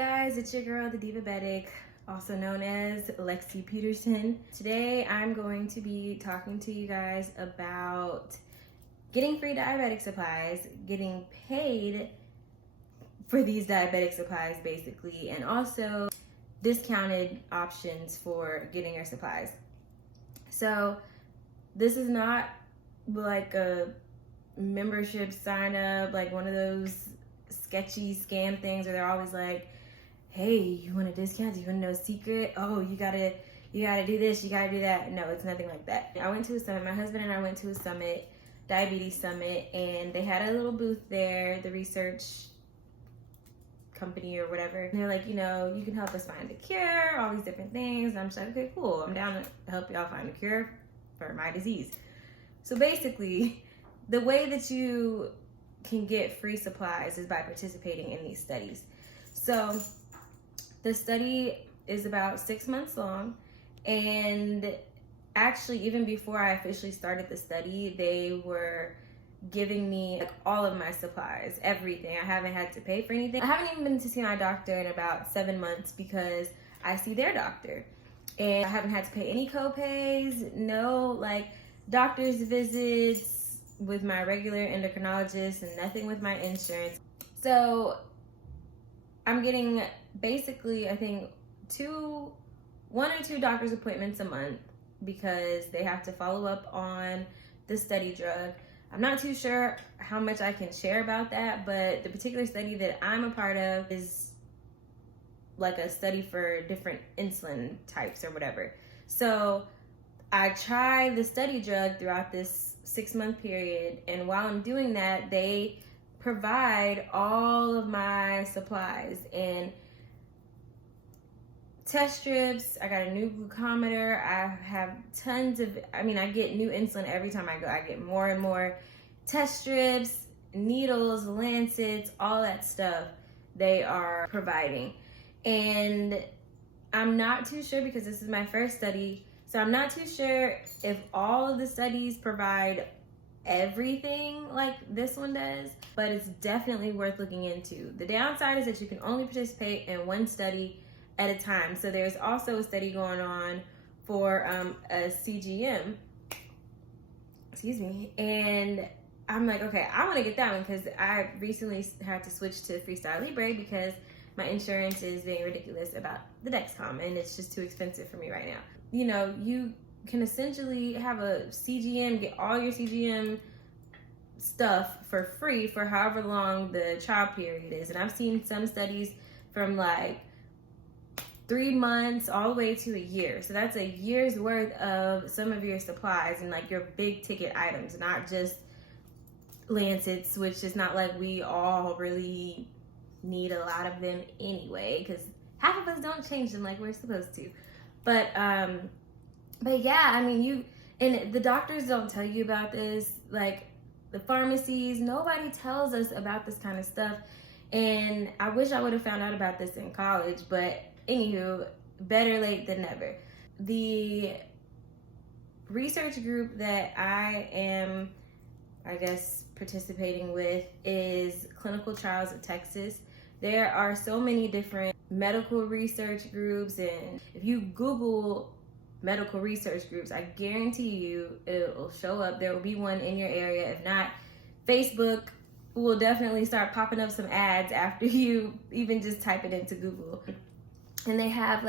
guys, it's your girl, the Divabetic, also known as Lexi Peterson. Today I'm going to be talking to you guys about getting free diabetic supplies, getting paid for these diabetic supplies basically, and also discounted options for getting your supplies. So this is not like a membership sign up, like one of those sketchy scam things where they're always like, hey, you want a discount? Do you want to know a secret? Oh, you gotta do this, you gotta do that. No, it's nothing like that. I went to a summit, my husband and I went to a summit, diabetes summit, and they had a little booth there, the research company or whatever. And they're like, you know, you can help us find a cure, all these different things. And I'm just like, okay, cool. I'm down to help y'all find a cure for my disease. So basically, the way that you can get free supplies is by participating in these studies. So the study is about 6 months long, and actually even before I officially started the study, they were giving me like all of my supplies, everything. I haven't had to pay for anything. I haven't even been to see my doctor in about 7 months because I see their doctor, and I haven't had to pay any co-pays, no like doctor's visits with my regular endocrinologist, and nothing with my insurance. So I'm getting basically, I think, one or two doctor's appointments a month because they have to follow up on the study drug. I'm not too sure how much I can share about that, but the particular study that I'm a part of is like a study for different insulin types or whatever. So I try the study drug throughout this 6 month period, and while I'm doing that, they provide all of my supplies and test strips. I got a new glucometer. I have tons of, I get new insulin every time I go. I get more and more test strips, needles, lancets, all that stuff they are providing. And I'm not too sure, because this is my first study, so I'm not too sure if all of the studies provide everything like this one does, but it's definitely worth looking into. The downside is that you can only participate in one study at a time. So there's also a study going on for a CGM, and I'm like, okay, I want to get that one because I recently had to switch to Freestyle Libre because my insurance is being ridiculous about the Dexcom, and it's just too expensive for me right now. You know, you can essentially have a CGM, get all your CGM stuff for free for however long the trial period is. And I've seen some studies from like 3 months all the way to a year. So that's a year's worth of some of your supplies and like your big ticket items, not just lancets, which is not like we all really need a lot of them anyway, because half of us don't change them like we're supposed to. But yeah, and the doctors don't tell you about this, like the pharmacies, nobody tells us about this kind of stuff. And I wish I would have found out about this in college, but anywho, better late than never. The research group that I am, participating with is Clinical Trials of Texas. There are so many different medical research groups, and if you Google medical research groups, I guarantee you it will show up. There will be one in your area. If not, Facebook will definitely start popping up some ads after you even just type it into Google. And they have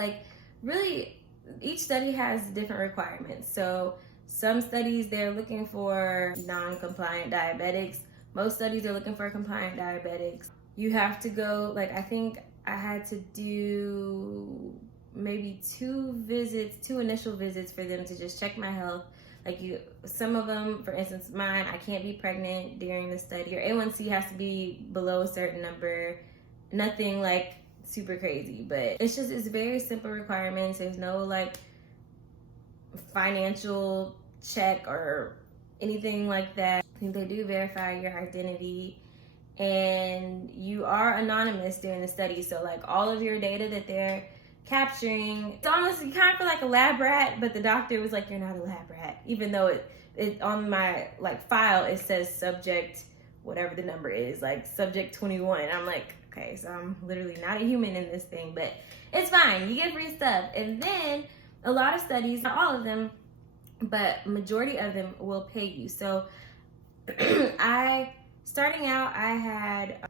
each study has different requirements. So some studies, they're looking for non-compliant diabetics. Most studies are looking for compliant diabetics. You have to go, I think I had to do maybe two initial visits for them to just check my health. Some of them, for instance, mine, I can't be pregnant during the study. Your A1C has to be below a certain number. Nothing super crazy, but it's very simple requirements. There's no financial check or anything like that. I think they do verify your identity, and you are anonymous during the study. So all of your data that they're capturing, it's almost, you kind of feel like a lab rat, but the doctor was like, you're not a lab rat, even though it on my file it says subject whatever the number is, subject 21. I'm like, Okay, so I'm literally not a human in this thing, but it's fine. You get free stuff. And then a lot of studies, not all of them, but majority of them will pay you. So starting out, I had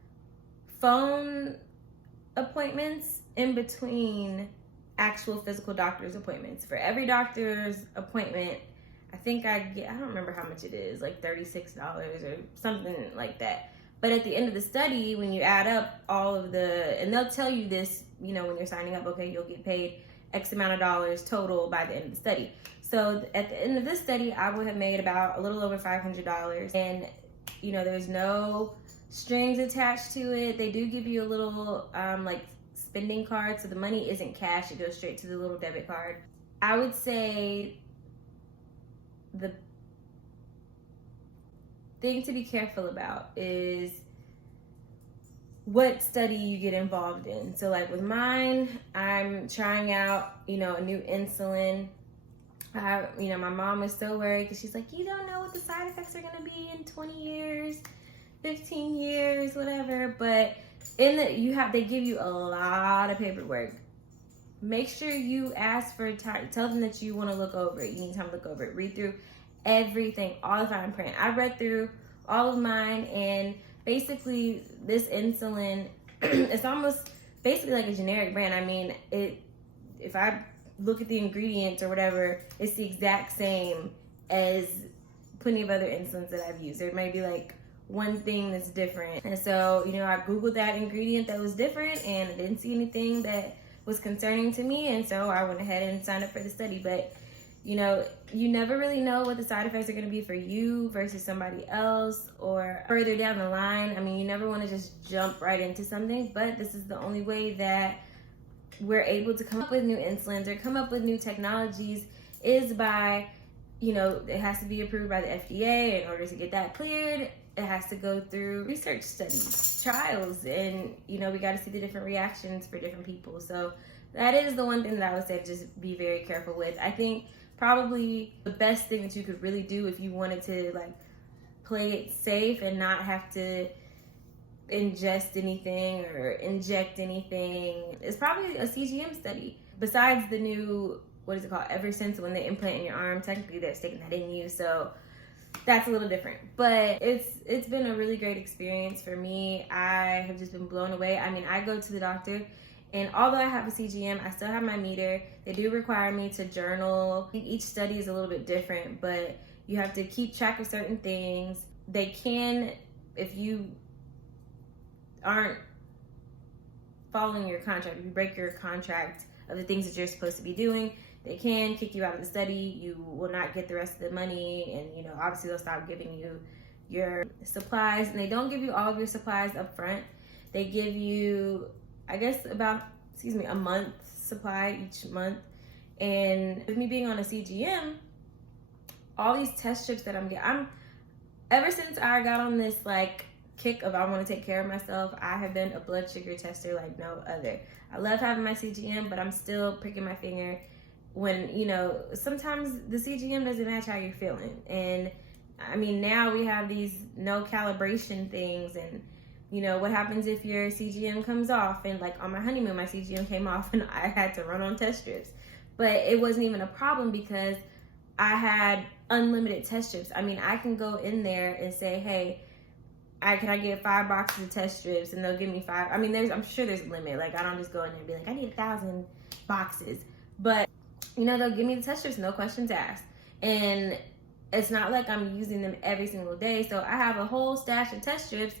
phone appointments in between actual physical doctor's appointments. For every doctor's appointment, I think I don't remember how much it is, like $36 or something like that. But at the end of the study, when you add up all of and they'll tell you this, when you're signing up, okay, you'll get paid X amount of dollars total by the end of the study. So at the end of this study, I would have made about a little over $500. And, there's no strings attached to it. They do give you a little, spending card. So the money isn't cash. It goes straight to the little debit card. I would say the thing to be careful about is what study you get involved in. So like with mine, I'm trying out, a new insulin. My mom was so worried because she's like, you don't know what the side effects are going to be in 20 years, 15 years, whatever. But they give you a lot of paperwork. Make sure you ask for time. Tell them that you want to look over it. You need time to look over it. Read through everything, all the fine print. I read through all of mine, and basically this insulin, it's almost basically like a generic brand. I mean, if I look at the ingredients or whatever, it's the exact same as plenty of other insulins that I've used. There might be like one thing that's different. And so, I Googled that ingredient that was different, and I didn't see anything that was concerning to me, and so I went ahead and signed up for the study. But you never really know what the side effects are going to be for you versus somebody else or further down the line. I mean, you never want to just jump right into something, but this is the only way that we're able to come up with new insulins or come up with new technologies is by, it has to be approved by the FDA. In order to get that cleared, it has to go through research studies, trials, and, we got to see the different reactions for different people. So that is the one thing that I would say to just be very careful with. I think probably the best thing that you could really do if you wanted to play it safe and not have to ingest anything or inject anything is probably a CGM study. Besides the new, what is it called? Ever since when they implant in your arm, technically they're sticking that in you. So that's a little different, but it's been a really great experience for me. I have just been blown away. I mean, I go to the doctor, and although I have a CGM, I still have my meter. They do require me to journal. Each study is a little bit different, but you have to keep track of certain things. They can, if you aren't following your contract, if you break your contract of the things that you're supposed to be doing, they can kick you out of the study. You will not get the rest of the money, and obviously they'll stop giving you your supplies. And they don't give you all of your supplies up front. They give you, I guess, a month's supply each month. And with me being on a CGM, all these test strips that I'm getting, ever since I got on this kick of I want to take care of myself, I have been a blood sugar tester like no other. I love having my CGM, but I'm still pricking my finger when, sometimes the CGM doesn't match how you're feeling. And I mean, now we have these no calibration things, and what happens if your CGM comes off? And on my honeymoon, my CGM came off and I had to run on test strips. But it wasn't even a problem because I had unlimited test strips. I mean, I can go in there and say, hey, can I get 5 boxes of test strips? And they'll give me 5. I mean, I'm sure there's a limit. I don't just go in there and be like, I need 1,000 boxes. But, they'll give me the test strips, no questions asked. And it's not like I'm using them every single day. So I have a whole stash of test strips.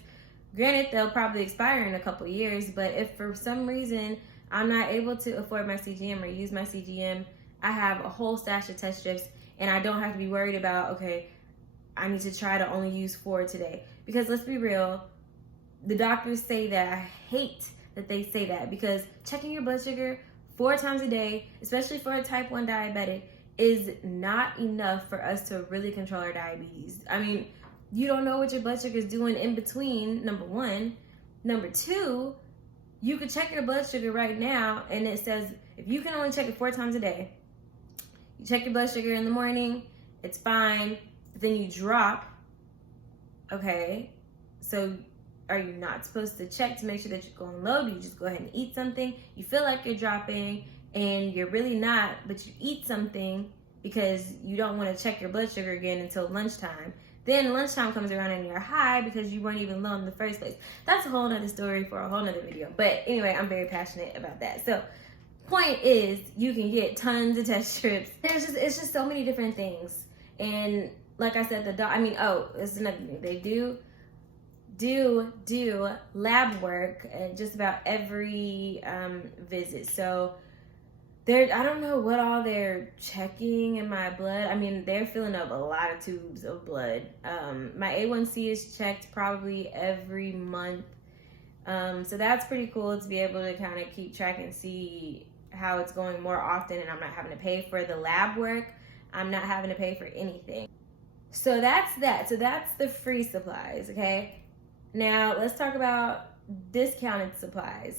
Granted, they'll probably expire in a couple of years, but if for some reason I'm not able to afford my CGM or use my CGM, I have a whole stash of test strips, and I don't have to be worried about, okay, I need to try to only use 4 today. Because let's be real, the doctors say that. I hate that they say that, because checking your blood sugar 4 times a day, especially for a type 1 diabetic, is not enough for us to really control our diabetes. I mean, you don't know what your blood sugar is doing in between, number 1. Number 2, you could check your blood sugar right now, and it says if you can only check it 4 times a day, you check your blood sugar in the morning, it's fine, but then you drop, okay, so are you not supposed to check to make sure that you're going low? Do you just go ahead and eat something? You feel like you're dropping and you're really not, but you eat something because you don't want to check your blood sugar again until lunchtime. Then lunchtime comes around and you're high because you weren't even low in the first place. That's a whole nother story for a whole nother video. But anyway, I'm very passionate about that. So point is, you can get tons of test strips. It's just so many different things. And like I said, it's another thing. They do lab work at just about every visit. So I don't know what all they're checking in my blood. I mean, they're filling up a lot of tubes of blood. My A1C is checked probably every month. So that's pretty cool to be able to kind of keep track and see how it's going more often, and I'm not having to pay for the lab work. I'm not having to pay for anything. So that's that. So that's the free supplies, okay? Now let's talk about discounted supplies.